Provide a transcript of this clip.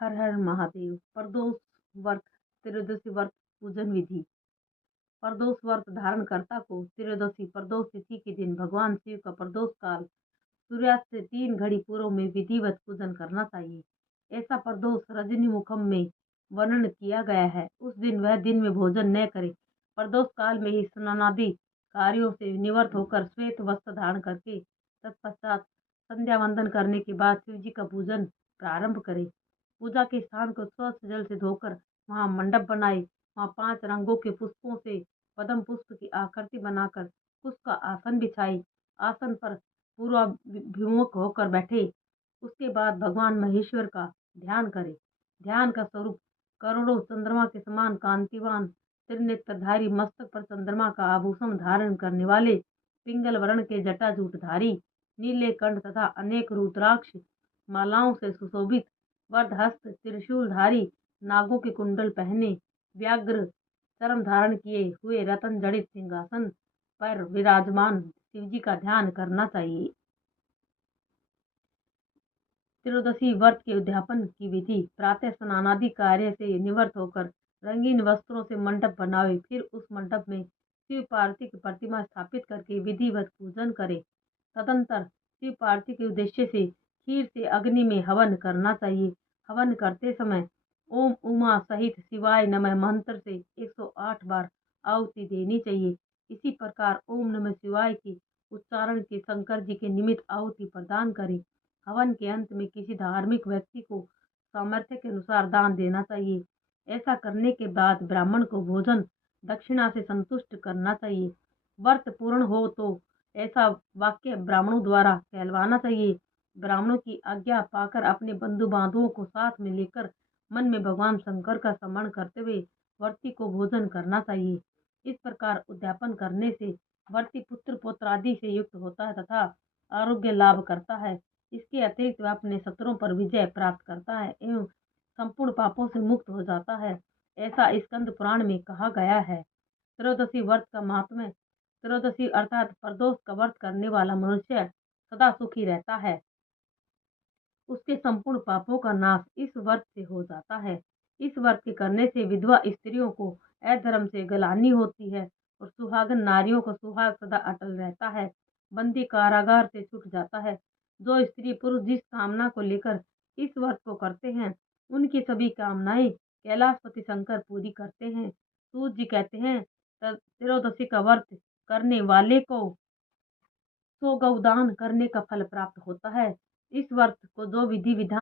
हर हर महादेव। प्रदोष व्रत। त्रयोदशी व्रत पूजन विधि। प्रदोष व्रत धारण कर्ता को त्रयोदशी प्रदोष तिथि के दिन भगवान शिव का प्रदोष काल सूर्यास्त से 3 घड़ी पूर्व में विधिवत पूजन करना चाहिए। ऐसा प्रदोष रजनी मुखम में वर्णन किया गया है। उस दिन वह दिन में भोजन न करे। प्रदोष काल में ही स्नानादि कार्यों से निवृत्त होकर श्वेत वस्त्र धारण करके तत्पश्चात संध्या वंदन करने के बाद शिव जी का पूजन प्रारंभ करे। पूजा के स्थान को स्वच्छ जल से धोकर वहां मंडप बनाए। वहां 5 रंगों के पुष्पों से पद्म पुष्प की आकृति बनाकर पुष्प का आसन बिछाए। आसन पर पूर्वाभिमुख होकर बैठे। उसके बाद भगवान महेश्वर का ध्यान करे। ध्यान का स्वरूप करोड़ों चंद्रमा के समान कांतिवान त्रिनेत्रधारी, मस्तक पर चंद्रमा का आभूषण धारण करने वाले, पिंगल वर्ण के जटाजूटधारी, नीले कंठ तथा अनेक रुद्राक्ष मालाओं से सुशोभित, वरदहस्त त्रिशूलधारी, नागों के कुंडल पहने, व्याघ्र चर्म धारण किए हुए रतन जड़ित सिंहासन पर विराजमान शिवजी का ध्यान करना चाहिए। त्रयोदशी व्रत के उद्यापन की विधि। प्रातः स्नानादि कार्य से निवृत्त होकर रंगीन वस्त्रों से मंडप बनावे। फिर उस मंडप में शिव पार्वती की प्रतिमा स्थापित करके विधिवत पूजन करे। तदंतर शिव पार्वती के उद्देश्य से खीर से अग्नि में हवन करना चाहिए। हवन करते समय ओम उमा सहित शिवाय नमः मंत्र से 108 बार आहुति देनी चाहिए। इसी प्रकार ओम नमः शिवाय के उच्चारण के शंकर जी के निमित्त आहुति प्रदान करें। हवन के अंत में किसी धार्मिक व्यक्ति को सामर्थ्य के अनुसार दान देना चाहिए। ऐसा करने के बाद ब्राह्मण को भोजन दक्षिणा से संतुष्ट करना चाहिए। व्रत पूर्ण हो तो ऐसा वाक्य ब्राह्मणों द्वारा कहलवाना चाहिए। ब्राह्मणों की आज्ञा पाकर अपने बंधु बांधवों को साथ में लेकर मन में भगवान शंकर का स्मरण करते हुए व्रती को भोजन करना चाहिए। इस प्रकार उद्यापन करने से व्रती पुत्र पौत्र आदि से युक्त होता है तथा आरोग्य लाभ करता है। इसके अतिरिक्त वह अपने शत्रुओं पर विजय प्राप्त करता है एवं संपूर्ण पापों से मुक्त हो जाता है। ऐसा स्कंद पुराण में कहा गया है। त्रयोदशी व्रत का महात्म्य। त्रयोदशी अर्थात प्रदोष का व्रत करने वाला मनुष्य सदा सुखी रहता है। उसके संपूर्ण पापों का नाश इस व्रत से हो जाता है। इस व्रत के करने से विधवा स्त्रियों को अधर्म से गलानी होती है और सुहागन नारियों का सुहाग सदा अटल रहता है। बंदी कारागार से छूट जाता है। जो स्त्री पुरुष जिस कामना को लेकर इस व्रत को करते हैं उनकी सभी कामनाएं कैलाशपति शंकर पूरी करते हैं। सूत जी कहते हैं त्रयोदशी का व्रत करने वाले को 100 गौदान करने का फल प्राप्त होता है। इस व्रत को जो विधि विधान